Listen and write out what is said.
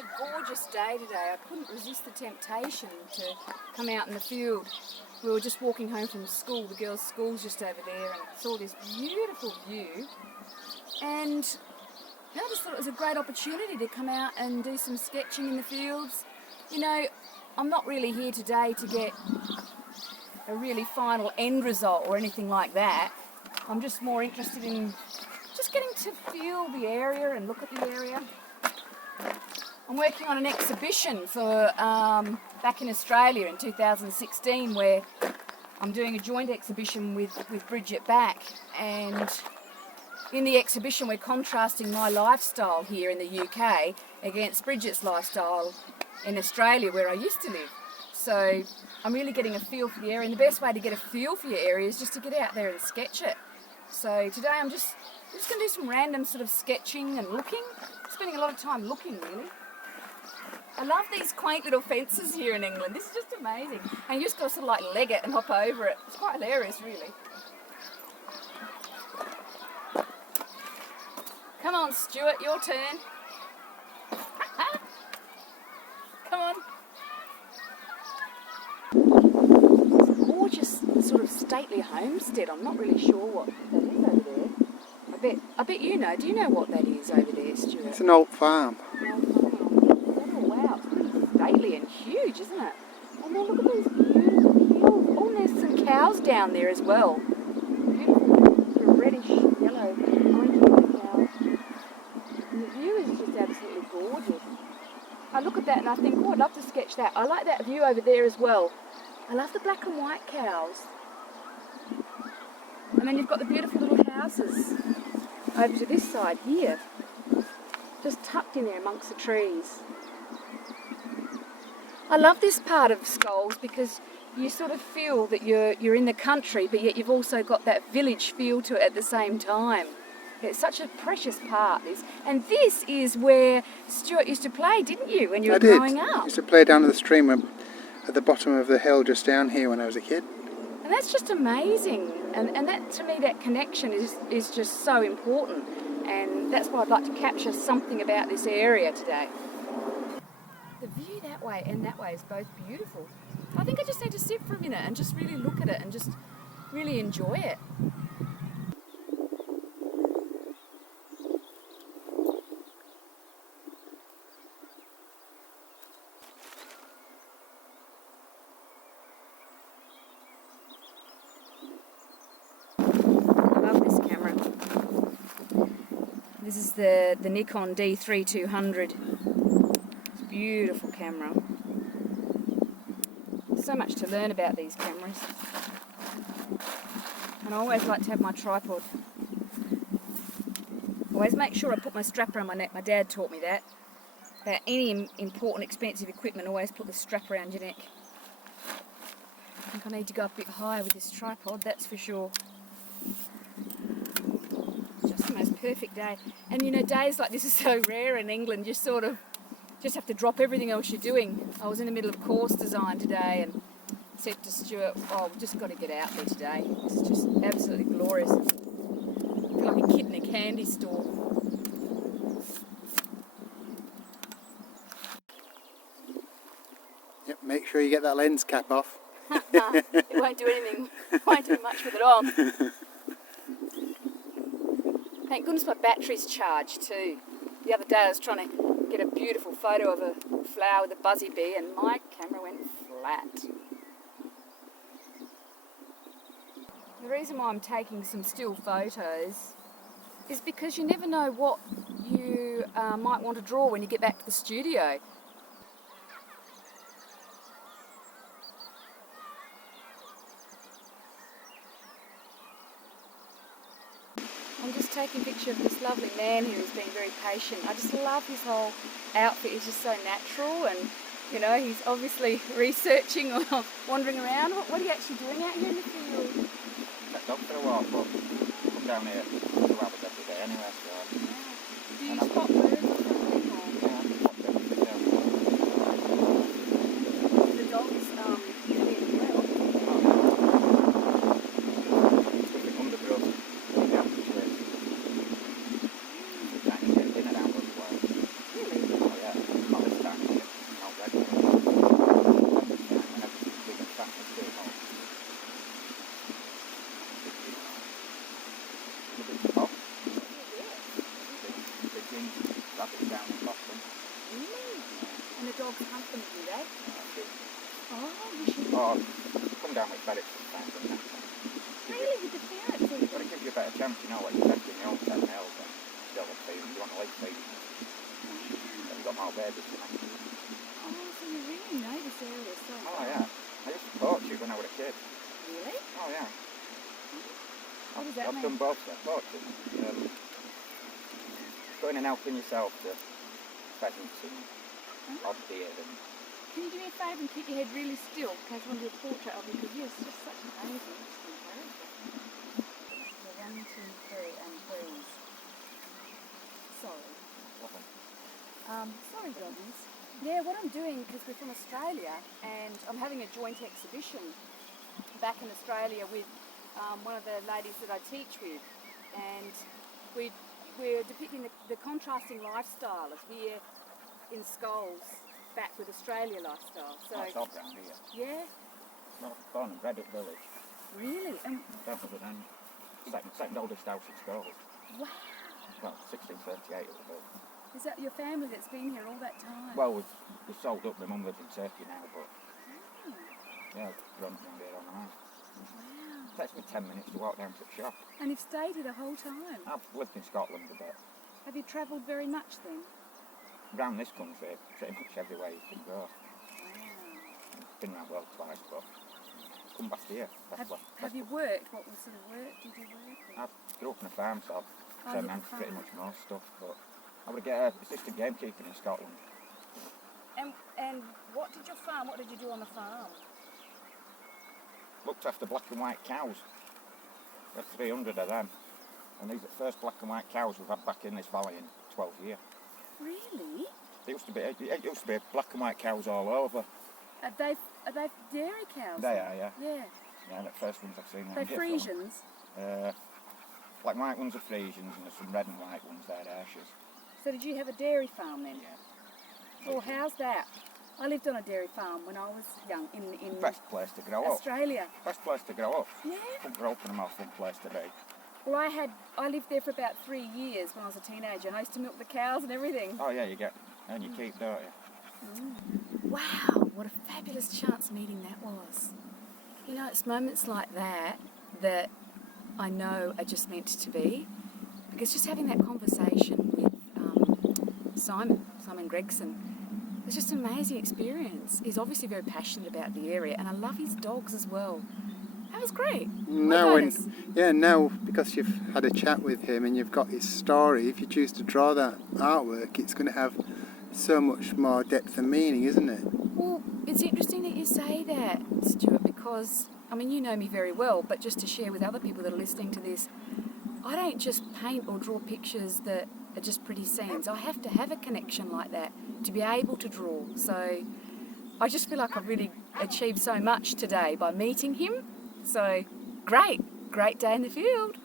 a gorgeous day today. I couldn't resist the temptation to come out in the field. We were just walking home from school, the girls' school's just over there, and saw this beautiful view. And I just thought it was a great opportunity to come out and do some sketching in the fields. You know, I'm not really here today to get a really final end result or anything like that. I'm just more interested in just getting to feel the area and look at the area. I'm working on an exhibition for back in Australia in 2016 where I'm doing a joint exhibition with Bridget Back, and in the exhibition we're contrasting my lifestyle here in the UK against Bridget's lifestyle in Australia where I used to live. So I'm really getting a feel for the area, and the best way to get a feel for your area is just to get out there and sketch it. So today I'm just going to do some random sort of sketching and looking, spending a lot of time looking really. I love these quaint little fences here in England. This is just amazing. And you just got to sort of like leg it and hop over it. It's quite hilarious really. Come on Stuart, your turn. Come on. Gorgeous sort of stately homestead. I'm not really sure what that is over there. I bet you know. Do you know what that is over there, Stuart? It's an old farm. Oh wow, it's pretty stately and huge, isn't it? And then look at these beautiful hills. Oh, and there's some cows down there as well. Beautiful, sort of reddish yellow, orangey cows. And the view is just absolutely gorgeous. I look at that and I think, oh, I'd love to sketch that. I like that view over there as well. I love the black and white cows. And then you've got the beautiful little houses over to this side here, just tucked in there amongst the trees. I love this part of Scholes because you sort of feel that you're in the country, but yet you've also got that village feel to it at the same time. It's such a precious part, this. And this is where Stuart used to play, didn't you, when you were growing up? I used to play down the stream at the bottom of the hill just down here when I was a kid. And that's just amazing. And that, to me, that connection is just so important. And that's why I'd like to capture something about this area today. The view that way and that way is both beautiful. I think I just need to sit for a minute and just really look at it and just really enjoy it. This is the Nikon D3200. It's a beautiful camera. So much to learn about these cameras. And I always like to have my tripod. Always make sure I put my strap around my neck. My dad taught me that. About any important expensive equipment, always put the strap around your neck. I think I need to go up a bit higher with this tripod, that's for sure. Perfect day. And you know, days like this are so rare in England. You sort of just have to drop everything else you're doing. I was in the middle of course design today and said to Stuart, oh, we've just got to get out there today. It's just absolutely glorious. I feel like a kid in a candy store. Yep, make sure you get that lens cap off. It won't do anything. It won't do much with it on. Thank goodness my battery's charged too. The other day I was trying to get a beautiful photo of a flower with a buzzy bee and my camera went flat. The reason why I'm taking some still photos is because you never know what you might want to draw when you get back to the studio. I'm just taking a picture of this lovely man here who's being very patient. I just love his whole outfit. He's just so natural, and you know, he's obviously researching or wandering around. What are you actually doing out here in the field? That dog for a walk, but come down here to have it every day anyway. So. Do you spot birds or something? The dog's doing well. Undergrowth. Really? Oh yeah. hunt them, do they? Oh, you should. Or come down with ferrets sometimes and that. Really, with the ferrets? But it gives you a better chance, you know, like you're taking your own 10 males and they'll feed them, you want to like feed them. Then you've got more babies to make. Oh, so you really know this area so well. Oh yeah, I used to poach it when I was a kid. Really? Oh yeah. What does that I've mean? done both there, poaching. Going and helping yourself to pheasants and odd deer and... Can you do me a favour and keep your head really still in case I want to do a portrait of you, because you're just such an amazing, interesting character. So 1, 2, 3 and freeze. Sorry. Sorry, doggies. Yeah, what I'm doing, because we're from Australia, and I'm having a joint exhibition back in Australia with one of the ladies that I teach with, and we're depicting the contrasting lifestyle of here in Scholes back with Australia lifestyle. So It's odd round here. yeah, Well, I was born and bred at village. really, and That was the second oldest house in Scholes. wow, Well, 1638 it was built. is that your family that's been here all that time? Well, we've sold up. My mum lives in Turkey now, but yeah, I've grown up around here all my life. Wow, It takes me 10 minutes to walk down to the shop. and you've stayed here the whole time. I've lived in Scotland a bit. Have you travelled very much then? Around this country, pretty much everywhere you can go. Wow. Been around the world twice, but come back here. Have you worked? What sort of work did you work? I grew up on a farm, so I've turned on out the pretty farm. much more stuff, but I would get assistant gamekeeping in Scotland. And what did you do on the farm? Looked after black and white cows. We had 300 of them. And these are the first black and white cows we've had back in this valley in 12 years. Really? It used to be black and white cows all over. Are they dairy cows? They are, yeah. Yeah. Yeah, the first ones I've seen. They're Friesians. Black and white ones are Friesians and there's some red and white ones, they're Ayrshire's. So did you have a dairy farm then? Yeah. Well, how's that? I lived on a dairy farm when I was young in Best place to grow up. Australia. Best place to grow up. Yeah. Couldn't grow up in a more fun place to be. Well, I lived there for about 3 years when I was a teenager, and I used to milk the cows and everything. Oh yeah, you get, and you keep, don't you? Wow, what a fabulous chance meeting that was. You know, it's moments like that that I know are just meant to be, because just having that conversation with Simon Gregson, it's just an amazing experience. He's obviously very passionate about the area, and I love his dogs as well. That was great. Now because you've had a chat with him and you've got his story, if you choose to draw that artwork, it's going to have so much more depth and meaning, isn't it? Well, it's interesting that you say that, Stuart, because, I mean, you know me very well, but just to share with other people that are listening to this, I don't just paint or draw pictures that are just pretty scenes. I have to have a connection like that to be able to draw. So I just feel like I've really achieved so much today by meeting him. So great day in the field.